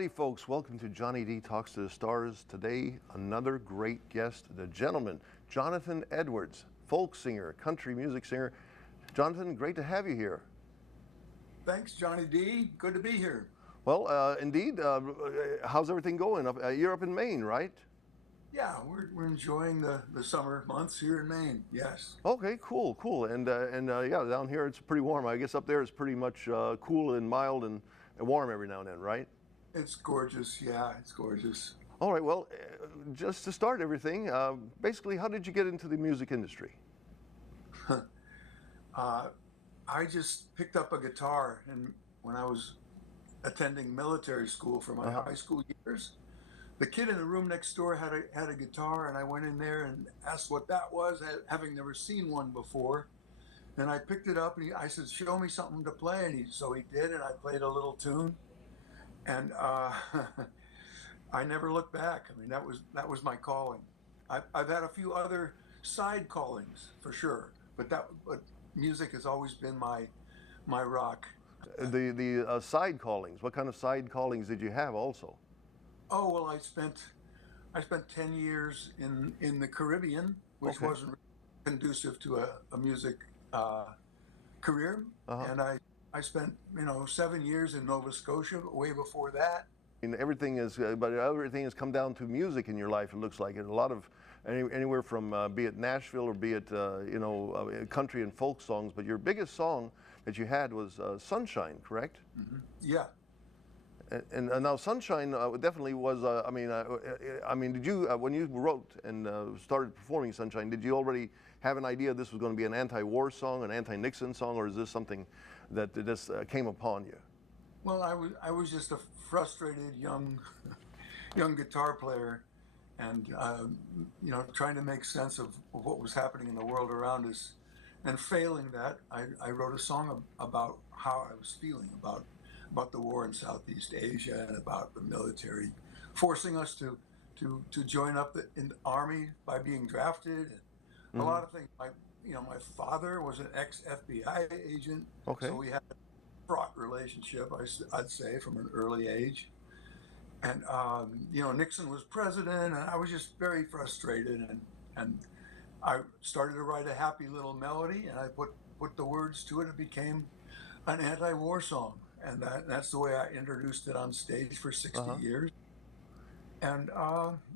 righty, folks, welcome to Johnny D Talks to the Stars. Today, another great guest, the gentleman, Jonathan Edwards, folk singer, country music singer. Jonathan, great to have you here. Thanks, Johnny D. Good to be here. Well, indeed, how's everything going? You're up in Maine, right? Yeah, we're enjoying the summer months here in Maine. Yes. Okay, cool. And yeah, down here it's pretty warm. I guess up there it's pretty much cool and mild and warm every now and then, right? It's gorgeous. Yeah, it's gorgeous. All right, well, just to start everything, basically, how did you get into the music industry? uh, I just picked up a guitar and when I was attending military school for my high school years. The kid in the room next door had a guitar, and I went in there and asked what that was, having never seen one before. And I picked it up, and I said, "Show me something to play." And so he did, and I played a little tune, and I never looked back. I mean, that was my calling. I've had a few other side callings for sure, but music has always been my rock. The side callings. What kind of side callings did you have also? Oh well, I spent 10 years in the Caribbean, which wasn't conducive to a music career, and I spent 7 years in Nova Scotia way before that. And everything is, but everything has come down to music in your life. It looks like it. A lot of anywhere from be it Nashville or be it country and folk songs. But your biggest song that you had was "Sunshine," correct? Mm-hmm. Yeah. And now "Sunshine" definitely was. I mean, did you when you wrote and started performing "Sunshine"? Did you already have an idea this was going to be an anti-war song, an anti-Nixon song, or is this something that just came upon you? Well, I was just a frustrated young guitar player, and trying to make sense of what was happening in the world around us, and failing that, I wrote a song about how I was feeling about the war in Southeast Asia and about the military forcing us to join up in the army by being drafted, and a lot of things. My father was an ex-FBI agent, so we had fraught relationship, I'd say, from an early age. And Nixon was president, and I was just very frustrated. And I started to write a happy little melody, and I put the words to it. It became an anti-war song, and that's the way I introduced it on stage for 60 years. And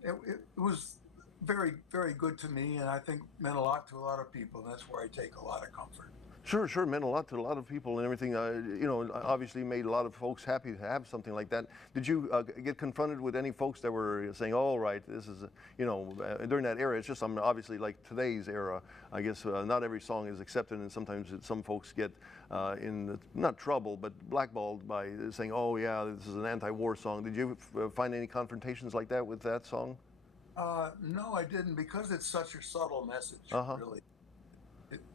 it was very, very good to me, and I think meant a lot to a lot of people. And that's where I take a lot of comfort. Sure, it meant a lot to a lot of people and everything. Obviously made a lot of folks happy to have something like that. Did you get confronted with any folks that were saying, "Oh, right, this is," during that era? It's just obviously like today's era. I guess not every song is accepted, and sometimes some folks get in not trouble, but blackballed by saying, "Oh, yeah, this is an anti-war song." Did you find any confrontations like that with that song? No, I didn't, because it's such a subtle message, really.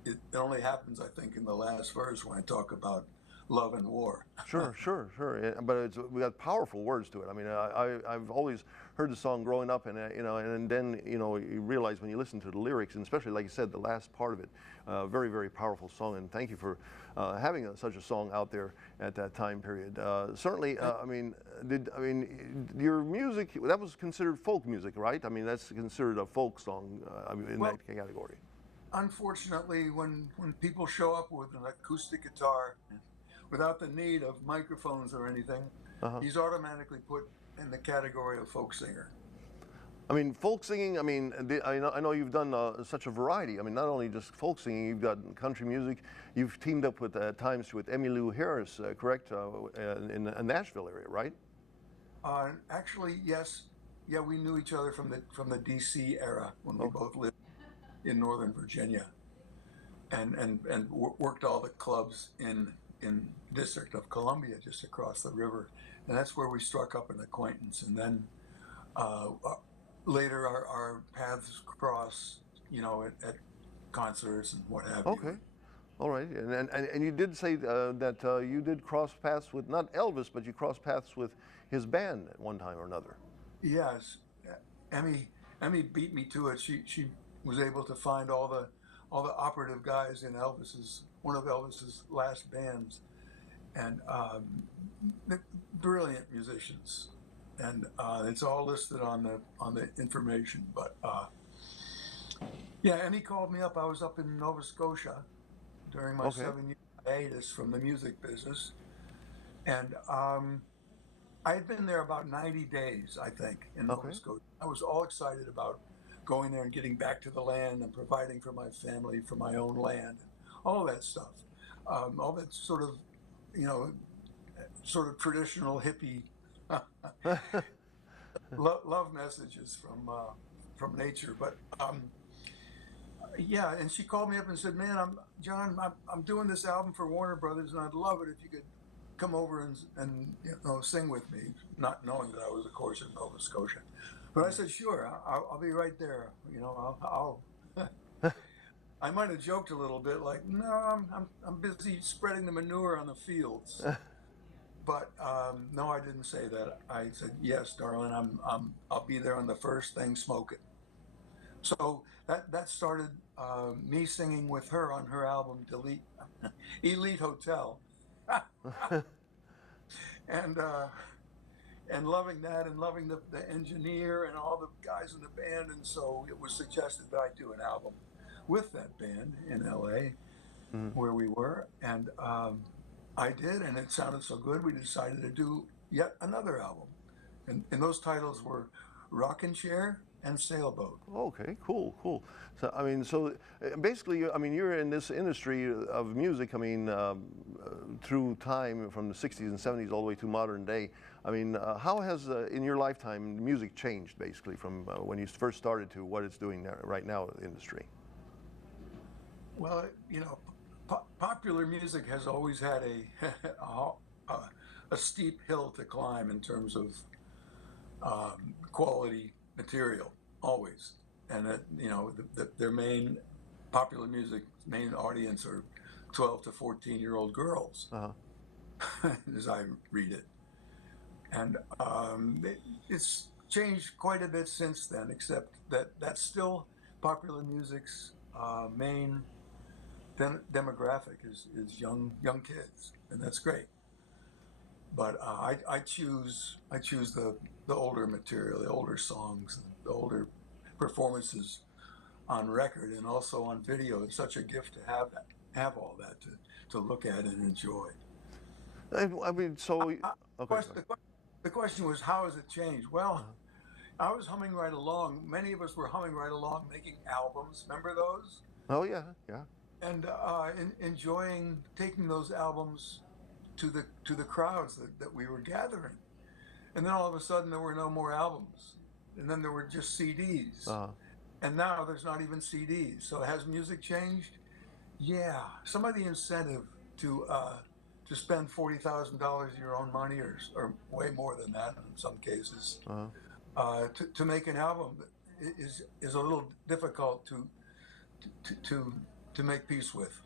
It only happens, I think, in the last verse when I talk about love and war. Sure. But we got powerful words to it. I mean, I've always heard the song growing up, and then you realize when you listen to the lyrics, and especially like you said, the last part of it, very, very powerful song. And thank you for having such a song out there at that time period. Certainly, your music, that was considered folk music, right? I mean, that's considered a folk song in that category. Unfortunately, when people show up with an acoustic guitar without the need of microphones or anything, he's automatically put in the category of folk singer. I mean, folk singing, I know you've done such a variety. I mean, not only just folk singing, you've got country music. You've teamed up with times with Emmylou Harris, correct, in the Nashville area, right? Actually, yes. Yeah, we knew each other from the D.C. era when we both lived in Northern Virginia, and worked all the clubs in District of Columbia, just across the river, and that's where we struck up an acquaintance. And then later our paths cross, at concerts and what have you. Okay, all right. And you did say that you did cross paths with not Elvis, but you crossed paths with his band at one time or another. Yes, Emmy beat me to it. She was able to find all the operative guys in one of Elvis's last bands, and brilliant musicians, and it's all listed on the information. But yeah, and he called me up. I was up in Nova Scotia during my Okay. 7 year hiatus from the music business, and I had been there about 90 days, I think, in Nova Okay. Scotia. I was all excited about going there and getting back to the land and providing for my family, for my own land, all that stuff, all that sort of, you know, sort of traditional hippie love messages from nature. But yeah, and she called me up and said, "Man, I'm doing this album for Warner Brothers, and I'd love it if you could come over and sing with me," not knowing that I was, of course, in Nova Scotia. But I said, "Sure, I'll be right there." I'll I might have joked a little bit, like, "No, I'm busy spreading the manure on the fields." But no, I didn't say that. I said, "Yes, darling, I'll be there on the first thing smoking." So that started me singing with her on her album Delete Elite Hotel, and loving that, and loving the engineer and all the guys in the band. And so it was suggested that I do an album with that band in LA Mhm. where we were, and I did, and it sounded so good we decided to do yet another album, and those titles were Rockin' Chair and Sailboat. Okay, cool, cool. So, I mean, so basically, I mean, you're in this industry of music, I mean, through time from the 60s and 70s all the way to modern day. I mean, how has, in your lifetime, music changed basically from when you first started to what it's doing now, right now in the industry? Well, popular music has always had a steep hill to climb in terms of quality material, always. And that, their main popular music main audience are 12 to 14-year-old girls, Uh-huh. as I read it. And it's changed quite a bit since then, except that that's still popular music's main demographic is young kids, and that's great. But I choose the older material, the older songs, the older performances on record, and also on video. It's such a gift to have all that to look at and enjoy. I mean, so, okay, go ahead. The question was, how has it changed? Well, Uh-huh. I was humming right along. Many of us were humming right along, making albums. Remember those? Oh, yeah, yeah. And enjoying taking those albums to the crowds that we were gathering. And then all of a sudden there were no more albums. And then there were just CDs. Uh-huh. And now there's not even CDs. So has music changed? Yeah. Some of the incentive to spend $40,000 of your own money, or way more than that in some cases, Uh-huh. to make an album is a little difficult to to to make peace with.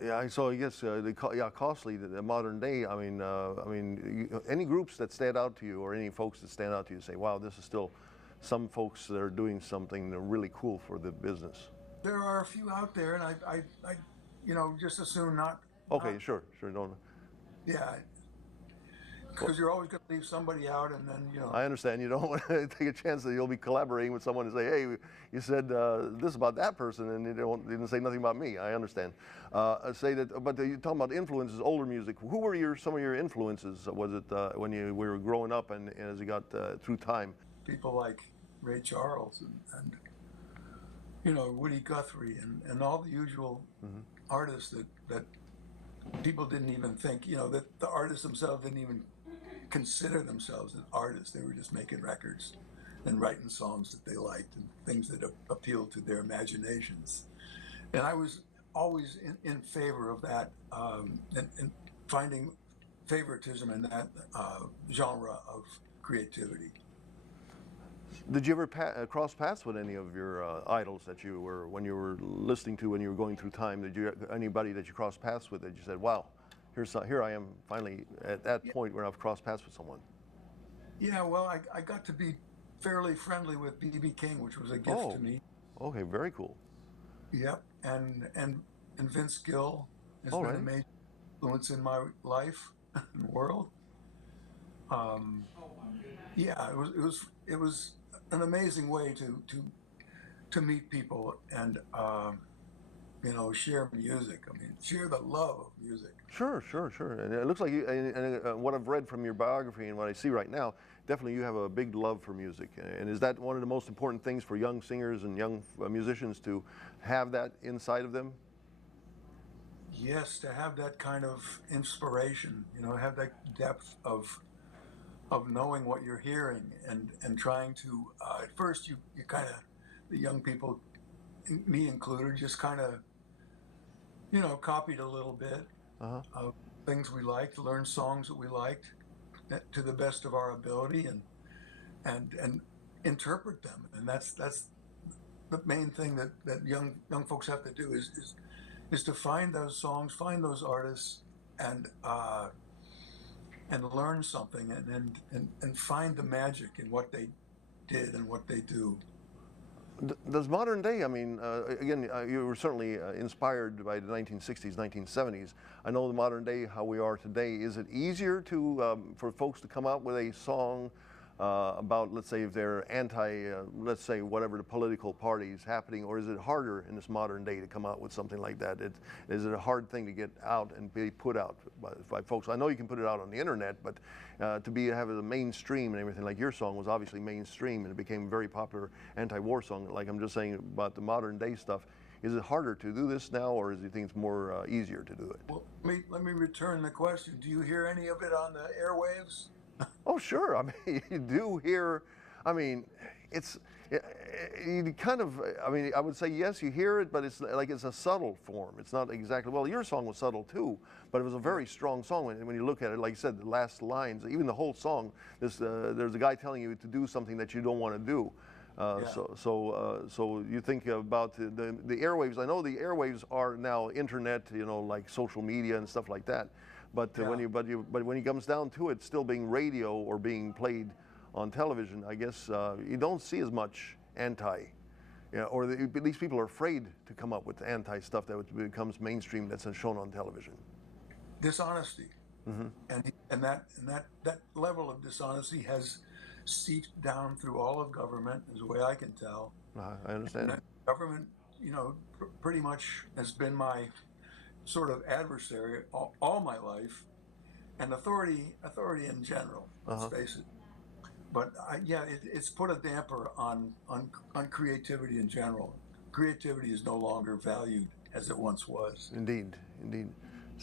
Yeah, so I guess yeah, costly the modern day. I mean, any groups that stand out to you, or any folks that stand out to you, say, "Wow, this is still some folks that are doing something really cool for the business." There are a few out there, and I just assume Okay, not, sure, sure, no, yeah, well, because you're always going to leave somebody out, and then I understand. You don't want to take a chance that you'll be collaborating with someone and say, "Hey, you said this about that person, and you didn't say nothing about me." I understand. Say that, but you're talking about influences, older music. Who were some of your influences? Was it when you were growing up, and as you got through time? people like Ray Charles and Woody Guthrie and all the usual Hmm. artists that people didn't even think, that the artists themselves didn't even consider themselves as artists. They were just making records and writing songs that they liked and things that appealed to their imaginations. And I was always in favor of that, and finding favoritism in that genre of creativity. Did you ever cross paths with any of your idols that you were when you were listening to when you were going through time? Did you anybody that you crossed paths with that you said, "Wow, here I am finally at that Yeah, point where I've crossed paths with someone"? yeah. Well, I got to be fairly friendly with B.B. King, which was a gift to Oh, me. okay, very cool. Yep, and Vince Gill has All been a righty. major influence in my life and world. um, yeah, it was an amazing way to meet people and you know, share music. I mean, share the love of music. Sure, sure, sure. And it looks like you, and what I've read from your biography and what I see right now, definitely you have a big love for music. And is that one of the most important things for young singers and young musicians to have that inside of them? Yes, to have that kind of inspiration, you know, have that depth of knowing what you're hearing and trying to. At first, you kind of the young people, me included, just kind of you know copied a little bit Uh-huh. of things we liked, learned songs that we liked to the best of our ability, and interpret them. And that's the main thing that young folks have to do is to find those songs, find those artists, and and learn something, and find the magic in what they did and what they do. Does modern day, I mean, again, you were certainly inspired by the 1960s, 1970s. I know the modern day, how we are today. Is it easier to for folks to come out with a song about, let's say, if they're anti, let's say, whatever the political party is happening, or is it harder in this modern day to come out with something like that? Is it a hard thing to get out and be put out by folks? I know you can put it out on the internet, but to have it a mainstream and everything, like your song was obviously mainstream and it became a very popular anti-war song. Like I'm just saying about the modern day stuff. Is it harder to do this now, or do you think it's more easier to do it? Well, let me return the question. Do you hear any of it on the airwaves? Oh, sure. I mean, you do hear, I mean, it's, you kind of, I mean, I would say yes, you hear it, but it's like it's a subtle form. It's not exactly, well, your song was subtle too, but it was a very strong song when you look at it. Like you said, the last lines, even the whole song, there's a guy telling you to do something that you don't want to do. Yeah. So you think about the airwaves. I know the airwaves are now internet, you know, like social media and stuff like that. But Yeah. but when it comes down to it, still being radio or being played on television, I guess you don't see as much anti, you know, or at least people are afraid to come up with anti stuff that becomes mainstream that's shown on television. Dishonesty, Hmm. and that level of dishonesty has seeped down through all of government, is the way I can tell. I And understand. that government, you know, pretty much has been my sort of adversary all my life, and authority in general. Let's Uh-huh. face it. But yeah, it's put a damper on creativity in general. Creativity is no longer valued as it once was. Indeed, indeed.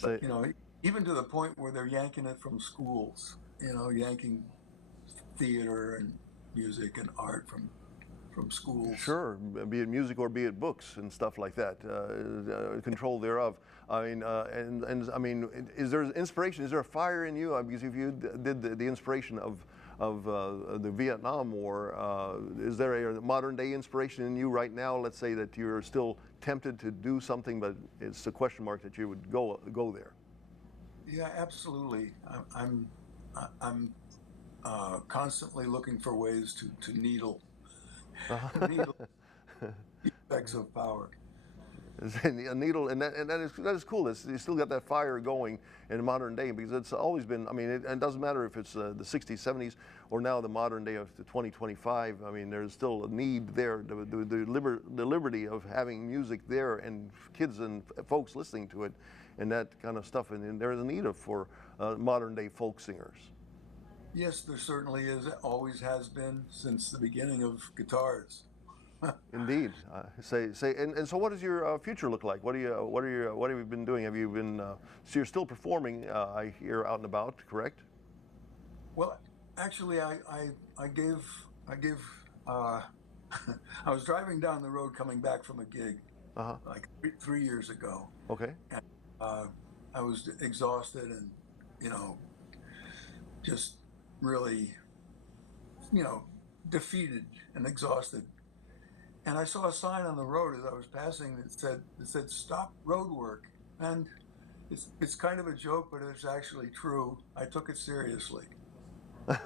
But Say, you know, even to the point where they're yanking it from schools. You know, yanking theater and music and art from schools. sure, be it music or be it books and stuff like that, control thereof. I mean, and I mean, is there inspiration? Is there a fire in you? Because if you did the inspiration of the Vietnam War, is there a modern day inspiration in you right now? Let's say that you're still tempted to do something, but it's a question mark that you would go there. Yeah, absolutely. I'm constantly looking for ways to needle needle effects of power. A needle, and that is cool. You still got that fire going in modern day because it's always been. I mean, it doesn't matter if it's the 60s, 70s, or now the modern day of the 2025. I mean, there's still a need there, the liberty of having music there and kids and folks listening to it, and that kind of stuff. And there is a need for modern day folk singers. Yes, there certainly is. Always has been since the beginning of guitars. Indeed. And so what does your future look like? What have you been doing? Have you been, so you're still performing, I hear, out and about, correct? Well, actually, I gave uh, I was driving down the road coming back from a gig Uh-huh. like 3 years ago, Okay. and uh, I was exhausted and you know just really you know defeated and exhausted. And I saw a sign on the road as I was passing that said "Stop road work," and it's kind of a joke, but it's actually true. I took it seriously.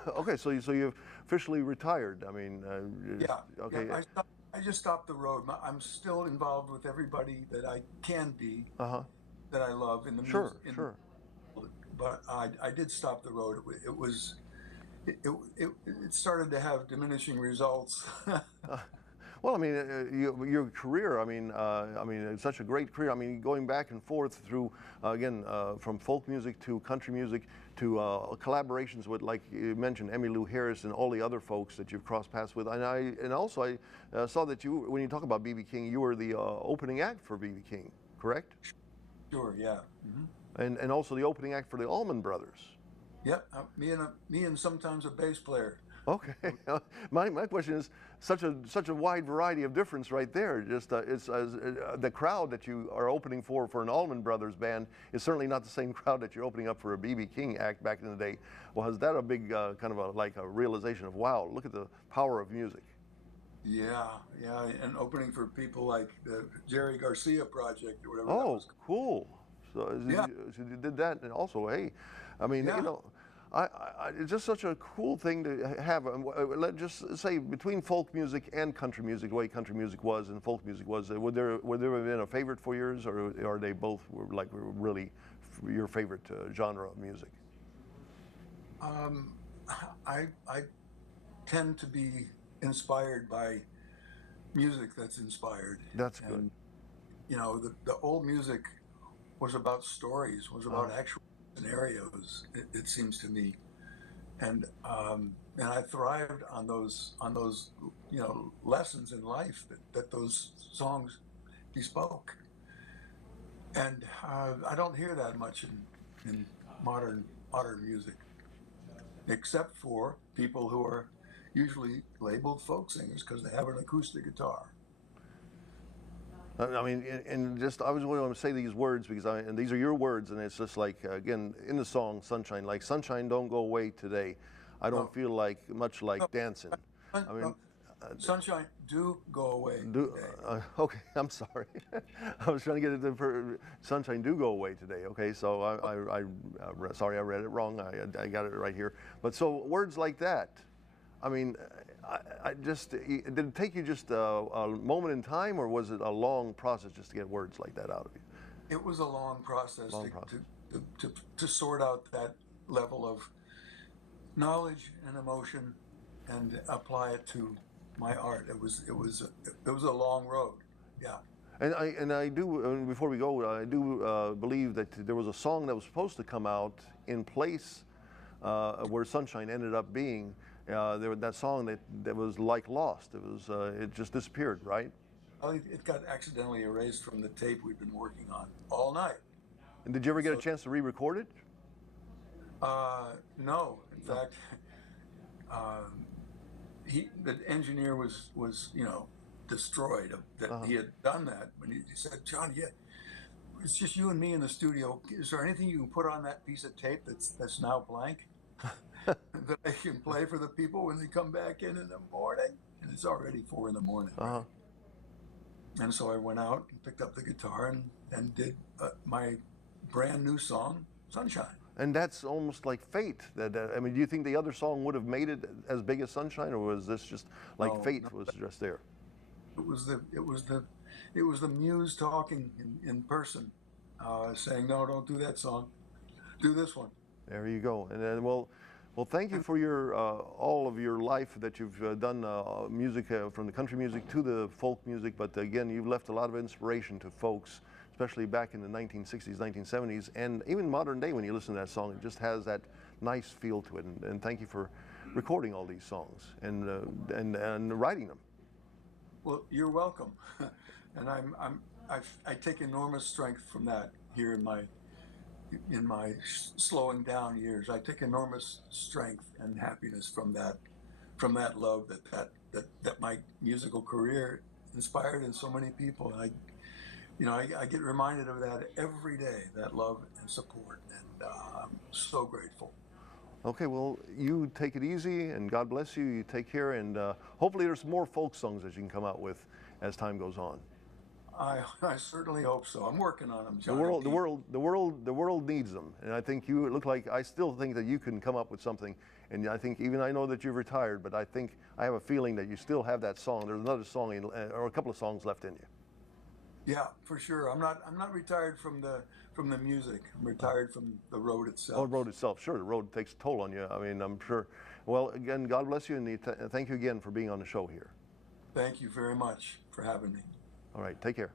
Okay, so you've officially retired. I mean, Yeah, yeah. okay. I just stopped the road. I'm still involved with everybody that I can be, Uh-huh. that I love in the Sure, music. sure. But I did stop the road. It was it started to have diminishing results. Uh, well, I mean, your career. I mean, it's such a great career. I mean, going back and forth through again from folk music to country music to collaborations with, like you mentioned, Emmylou Harris and all the other folks that you've crossed paths with. And also I saw that you, when you talk about B.B. King, you were the opening act for B.B. King, correct? Sure, yeah. Mm-hmm. And also the opening act for the Allman Brothers. Yep, me and sometimes a bass player. Okay, my question is such a wide variety of difference right there. Just the crowd that you are opening for an Allman Brothers band is certainly not the same crowd that you're opening up for a B.B. King act back in the day. Well, was that a big kind of like a realization of, wow, look at the power of music? Yeah, yeah, and opening for people like the Jerry Garcia project or whatever that Oh, was. cool. Yeah, So you did that, and also, hey, I mean, you yeah. know, it's just such a cool thing to have. Let's just say between folk music and country music, the way country music was and folk music was, would there have been a favorite for yours, or are they both were really your favorite genre of music? Um, I tend to be inspired by music that's inspired, That's good. and you know the old music was about stories, was about actual scenarios. It seems to me, and I thrived on those you know lessons in life that those songs bespoke. And I don't hear that much in modern music, except for people who are usually labeled folk singers because they have an acoustic guitar. I mean, and just I was going to say these words because and these are your words, and it's just like again in the song "Sunshine," like "Sunshine don't go away today." I don't No, feel like much like no, dancing. I mean, no. Sunshine do go away do today. okay. I'm sorry. I was trying to get it to "Sunshine do go away today." Okay, so sorry I read it wrong. I got it right here. But so words like that. I mean, I just did it take you just a moment in time, or was it a long process just to get words like that out of you? It was a long process Long process. to sort out that level of knowledge and emotion and apply it to my art. It was a long road. Yeah. And I do before we go, I do believe that there was a song that was supposed to come out in place where Sunshine ended up being. That song that was like lost. It just disappeared, right? I think it got accidentally erased from the tape we've been working on all night. And did you ever get a So chance to re-record it? no, in No. fact, um, the engineer was you know destroyed that Uh-huh. he had done that. When he said, John, yeah, it's just you and me in the studio. Is there anything you can put on that piece of tape that's now blank that I can play for the people when they come back in the morning? And it's already 4 in the morning, Uh-huh. right? And so I went out and picked up the guitar and did my brand new song, Sunshine. And that's almost like fate. That I mean, do you think the other song would have made it as big as Sunshine, or was this just like No, fate no, was just there? it was the muse talking in person, saying, "No, don't do that song. Do this one." There you go. And then, well, thank you for your all of your life that you've done music from the country music to the folk music. But again, you've left a lot of inspiration to folks, especially back in the 1960s, 1970s, and even modern day. When you listen to that song, it just has that nice feel to it. And thank you for recording all these songs and writing them. Well, you're welcome. And I take enormous strength from that here in my slowing down years. I take enormous strength and happiness from that love that my musical career inspired in so many people. And I get reminded of that every day, that love and support, and I'm so grateful. Okay, well, you take it easy, and God bless you. You take care, and hopefully there's more folk songs that you can come out with as time goes on. I certainly hope so. I'm working on them, The Johnny world, the D. world, the world, the world needs them, and I think you look like. I still think that you can come up with something, and I think even I know that you've retired, but I think I have a feeling that you still have that song. There's another song or a couple of songs left in you. Yeah, for sure. I'm not retired from the music. I'm retired from the road Oh, the itself. road itself, sure, the road takes a toll on you. I mean, I'm sure. Well, again, God bless you, and thank you again for being on the show here. Thank you very much for having me. All right, take care.